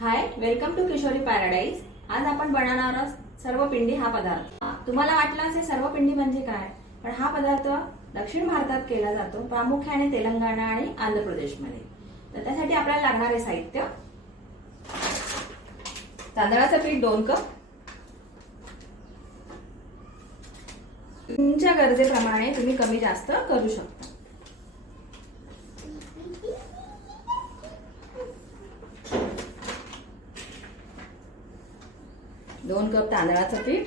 High, welcome to Kishori Paradise. आज आपण बनवणार आहोत सर्वपिंडी हा पदार्थ। तुम्हाला वाटलं असेल सर्वपिंडी म्हणजे काय, पण हा पदार्थ दक्षिण भारतात केला जातो, प्रामुख्याने तेलंगणा आणि आंध्र प्रदेशमध्ये। तर त्यासाठी आपल्याला लागणारे साहित्य: तांदळाचं पीठ 2 कप, तुमच्या गरजेप्रमाणे तुम्ही कमी जास्त करू शकता। 2 कप तांदळाचं पीठ,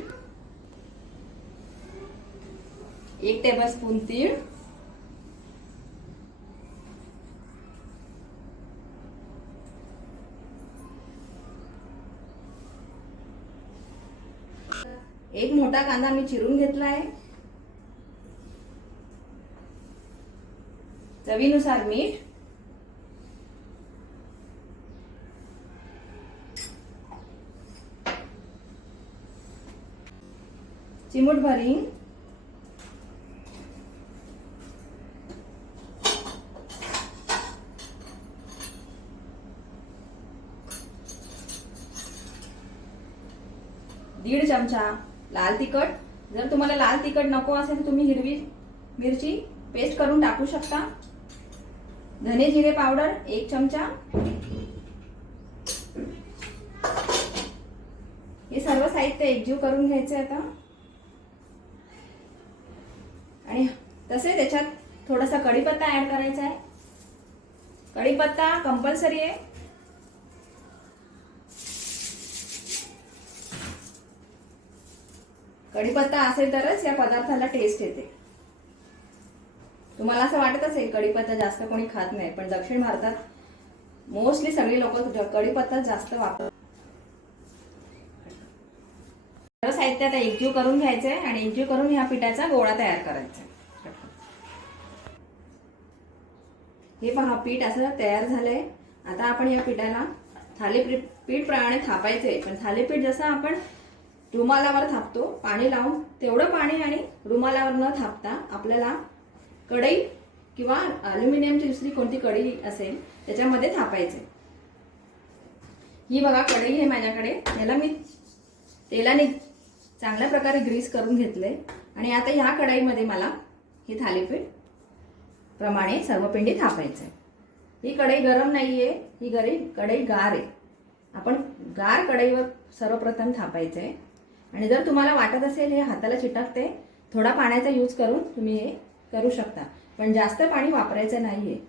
1 टेबलस्पून तीळ, 1 मोठा कांदा मी चिरून घेतला आहे, चवीनुसार मीठ, चिमूटभर हिंग, दीड चमचा लाल तिखट। जर तुम्हाला लाल तिखट नको असेल तर तुम्ही हिरवी मिरची पेस्ट करून टाकू शकता। धने जिरे पावडर 1 चमचा। हे सर्व साहित्य एकजीव करून घ्यायचे आता। आणि तसे त्याच्यात थोडासा कढीपत्ता ऍड करायचा आहे। कढीपत्ता कंपल्सरी आहे। कढीपत्ता असेल तरच या पदार्थाला टेस्ट येते। तुम्हाला असं वाटत असेल कढीपत्ता जास्त कोणी खात नाही, पण दक्षिण भारतात मोस्टली सगळे लोक कढीपत्ता जास्त वापरतात। सर्व साहित्य आता एकजीव करून घ्यायचे आणि एकजीव करून ह्या पिठाचा गोळा तयार करायचा। हे पहा, पीठ असं तयार झालंय। आता आपण या पिठाला थालीपीठ प्रमाणे थापायचे, पण थालीपीठ जसं आपण रुमालावर थापतो पाणी लावून, तेवढं पाणी आणि रुमालावर न थापता आपल्याला कढई किंवा अल्युमिनियमची दुसरी कोणती कढई असेल त्याच्यामध्ये थापायचे। ही बघा कढई आहे माझ्याकडे, याला मी तेलाने चांगल्या प्रकारे ग्रीस करून घेतले आणि आता ह्या कढईमध्ये मला हे थालीपीठ प्रमाणे सर्व पिंडी थापायचे। ही कढई गरम नाहीये, ही कढई गार आहे। आपण गार कढईवर सर्वप्रथम थापायचे। आणि जर तुम्हाला वाटत असेल हे हाताला चिटकते, थोडा पाण्याचा यूज करून तुम्ही हे करू शकता, पण जास्त पाणी वापरायचं नाहीये।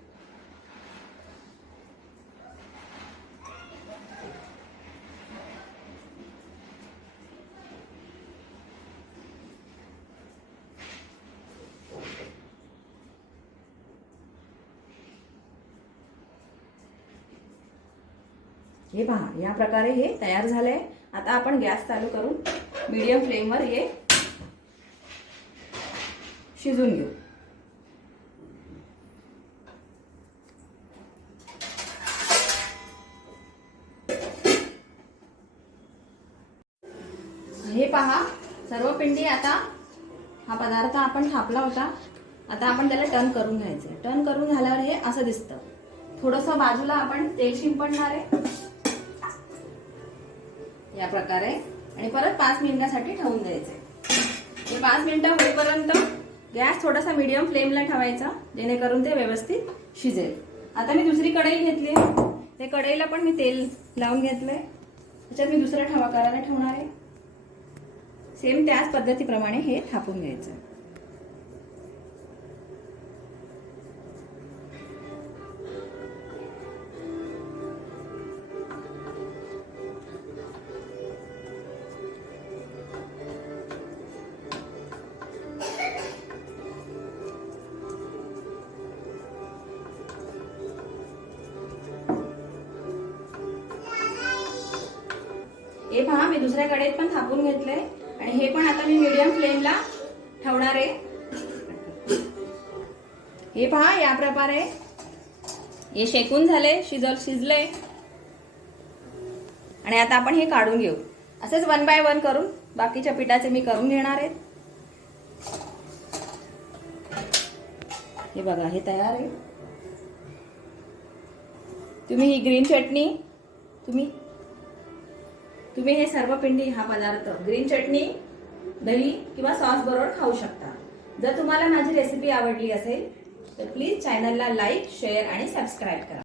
हे पहा, या प्रकारे हे तयार झालंय। आता आपण गॅस चालू करून मीडियम फ्लेमवर हे शिजून घेऊ। हे पहा, सर्व पिंडी आता हा पदार्थ आपण थापला होता, आता आपण त्याला टर्न करून घ्यायचे। टर्न करून झाल्यावर हे असं दिसतं। थोडंसं बाजूला आपण तेल शिंपडणार आहे या प्रकारे, आणि परत 5 मिनिटांसाठी ठेवून द्यायचे। हे 5 मिनिटं होईपर्यंत गॅस थोडासा मीडियम फ्लेमला ठेवायचा, जेणेकरून ते व्यवस्थित शिजेल। आता मी दुसरी कढई घेतली, त्या कढईला पण मी तेल लावून घेतलंय, त्याच्यात मी दुसरा तवा करायला ठेवणार आहे। सेम त्याच पद्धतीप्रमाणे हे थापून घ्यायचं। हे पहा, मी दुसऱ्या कढईत पण थापून घेतले आणि हे पण आता मी मीडियम फ्लेमला ठेवणार आहे। हे पहा, या प्रकारे हे शेकून झाले, शिजले आणि आता आपण हे काढून घेऊ। असेच 1 बाय 1 करून बाकीच्या पिठाचे मी करून घेणार आहे। हे बघा, हे तयार आहे। तुम्ही ही ग्रीन चटणी तुम्ही तुम्ही हे सर्व पिंडी हा पदार्थ ग्रीन चटणी, दही किंवा सॉस बरोबर खाऊ शकता. जर तुम्हाला माझी रेसिपी आवडली असेल तर प्लीज चॅनलला लाईक, शेअर आणि सबस्क्राईब करा.